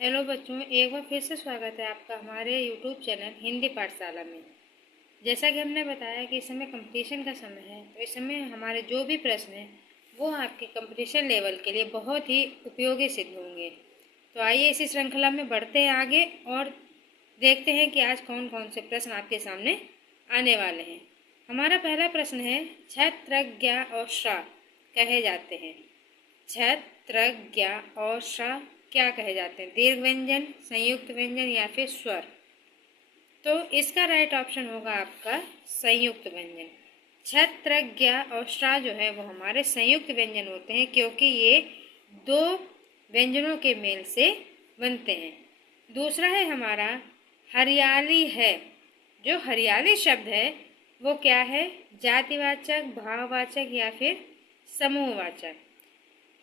Hello बच्चों, एक बार फिर से स्वागत है आपका हमारे यूट्यूब चैनल हिंदी पाठशाला में। जैसा कि हमने बताया कि इस समय कंपटीशन का समय है, तो इस समय हमारे जो भी प्रश्न हैं वो आपके कंपटीशन लेवल के लिए बहुत ही उपयोगी सिद्ध होंगे। तो आइए इसी श्रृंखला में बढ़ते हैं आगे और देखते हैं कि आज कौन कौन से प्रश्न आपके सामने आने वाले हैं। हमारा पहला प्रश्न है, क्षत्रज्ञ और श्रा कहे जाते हैं। क्षत्रज्ञ और श्रा क्या कहे जाते हैं? दीर्घ व्यंजन, संयुक्त व्यंजन या फिर स्वर? तो इसका राइट ऑप्शन होगा आपका संयुक्त व्यंजन। क्षत्रज्ञ और श्रा जो है वो हमारे संयुक्त व्यंजन होते हैं, क्योंकि ये दो व्यंजनों के मेल से बनते हैं। दूसरा है हमारा हरियाली है। जो हरियाली शब्द है वो क्या है? जातिवाचक, भाववाचक या फिर समूहवाचक।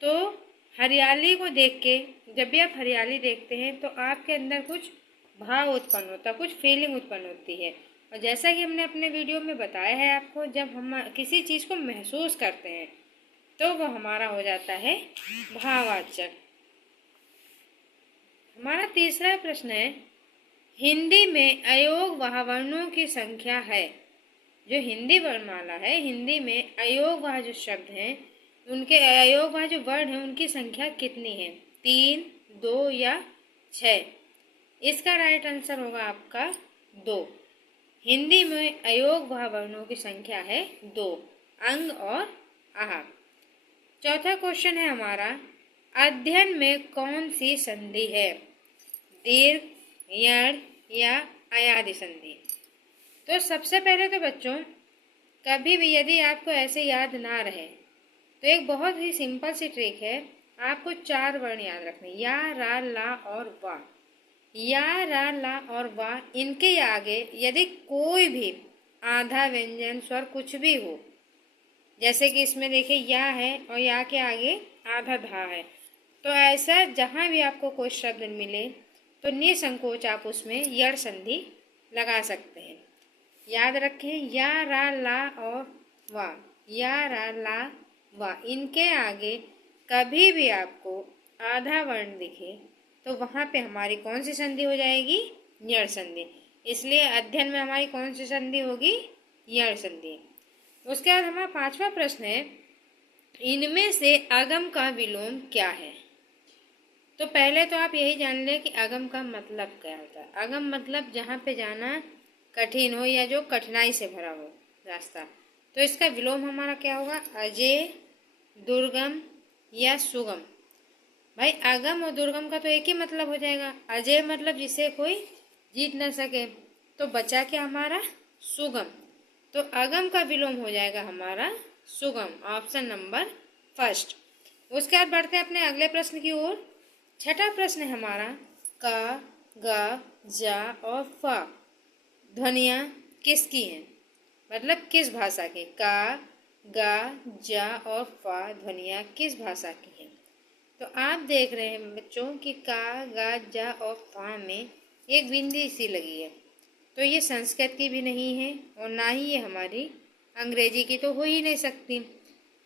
तो हरियाली को देख के, जब भी आप हरियाली देखते हैं तो आपके अंदर कुछ भाव उत्पन्न होता है, कुछ फीलिंग उत्पन्न होती है। और जैसा कि हमने अपने वीडियो में बताया है आपको, जब हम किसी चीज़ को महसूस करते हैं तो वो हमारा हो जाता है भाववाचक। हमारा तीसरा प्रश्न है, हिंदी में अयोगवाह वर्णों की संख्या है। जो हिंदी वर्णमाला है, हिंदी में अयोगवाह जो शब्द हैं, उनके अयोगवाह जो वर्ण हैं उनकी संख्या कितनी है? 3, 2 या 6? इसका राइट आंसर होगा आपका 2। हिंदी में अयोगवाह वर्णों की संख्या है 2, अंग और आह। चौथा क्वेश्चन है हमारा, अध्ययन में कौन सी संधि है? दीर्घ, यण या अयादि संधि? तो सबसे पहले तो बच्चों, कभी भी यदि आपको ऐसे याद ना रहे तो एक बहुत ही सिंपल सी ट्रिक है, आपको 4 वर्ण याद रखने, या, रा, ला और वा। या, रा, ला और वा, इनके आगे यदि कोई भी आधा व्यंजन स्वर कुछ भी हो, जैसे कि इसमें देखिए या है और या के आगे आधा धा है, तो ऐसा जहाँ भी आपको कोई शब्द मिले तो निसंकोच आप उसमें यड़ संधि लगा सकते हैं। याद रखें, या, रा, ला और वा, या, रा, ला, वा, इनके आगे कभी भी आपको आधा वर्ण दिखे तो वहाँ पे हमारी कौन सी संधि हो जाएगी? यड़ संधि। इसलिए अध्ययन में हमारी कौन सी संधि होगी? यड़ संधि। उसके बाद हमारा पांचवा प्रश्न है, इनमें से अगम का विलोम क्या है? तो पहले तो आप यही जान लें कि अगम का मतलब क्या होता है। अगम मतलब जहाँ पे जाना कठिन हो या जो कठिनाई से भरा हो रास्ता। तो इसका विलोम हमारा क्या होगा? अजेय, दुर्गम या सुगम। भाई अगम और दुर्गम का तो एक ही मतलब हो जाएगा। अजेय मतलब जिसे कोई जीत न सके, तो बचा क्या हमारा? सुगम। तो अगम का विलोम हो जाएगा हमारा सुगम, ऑप्शन नंबर फर्स्ट। उसके बाद बढ़ते हैं अपने अगले प्रश्न की ओर। छठा प्रश्न है हमारा, क, ग, जा और फ ध्वनियाँ किसकी हैं? मतलब किस भाषा की? का, गा, जा और फा ध्वनियाँ किस भाषा की हैं? तो आप देख रहे हैं बच्चों कि का, गा, जा और फा में एक बिंदी सी लगी है, तो ये संस्कृत की भी नहीं है और ना ही ये हमारी अंग्रेजी की तो हो ही नहीं सकती।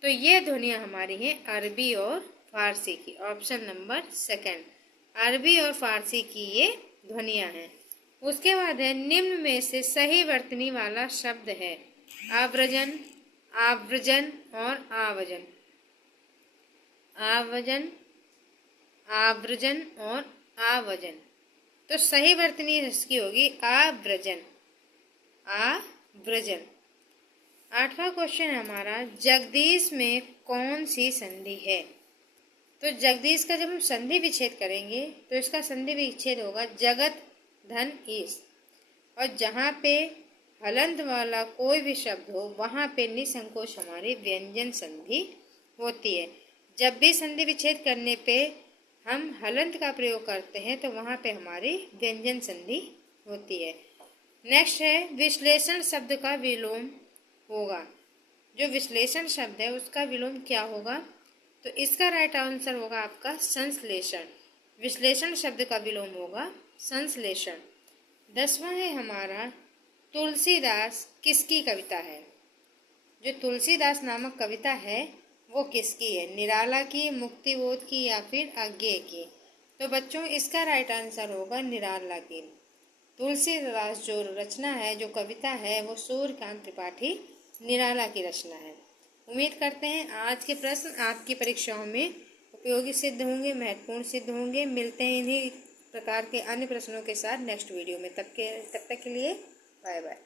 तो ये ध्वनियाँ हमारी हैं अरबी और फारसी की, ऑप्शन नंबर सेकंड। अरबी और फारसी की ये ध्वनियाँ हैं। उसके बाद है, निम्न में से सही वर्तनी वाला शब्द है? आव्रजन, आव्रजन और आवजन। आवजन, आव्रजन और आवजन। तो सही वर्तनी इसकी होगी आव्रजन, आव्रजन। आठवां क्वेश्चन है हमारा, जगदीश में कौन सी संधि है? तो जगदीश का जब हम संधि विच्छेद करेंगे तो इसका संधि विच्छेद होगा जगत धन ईश। और जहाँ पे हलंत वाला कोई भी शब्द हो वहाँ पे निसंकोच हमारी व्यंजन संधि होती है। जब भी संधि विच्छेद करने पे हम हलंत का प्रयोग करते हैं तो वहाँ पे हमारी व्यंजन संधि होती है। नेक्स्ट है, विश्लेषण शब्द का विलोम होगा। जो विश्लेषण शब्द है उसका विलोम क्या होगा? तो इसका राइट आंसर होगा आपका संश्लेषण। विश्लेषण शब्द का विलोम होगा संश्लेषण। 10वां है हमारा, तुलसीदास किसकी कविता है? जो तुलसीदास नामक कविता है वो किसकी है? निराला की, मुक्तिबोध की या फिर अज्ञेय की? तो बच्चों इसका राइट आंसर होगा निराला की। तुलसीदास जो रचना है, जो कविता है, वो सूर्यकांत त्रिपाठी निराला की रचना है। उम्मीद करते हैं आज के प्रश्न आपकी परीक्षाओं में उपयोगी सिद्ध होंगे, महत्वपूर्ण सिद्ध होंगे। मिलते हैं इन्हीं प्रकार के अन्य प्रश्नों के साथ नेक्स्ट वीडियो में। तब तक के लिए बाय बाय।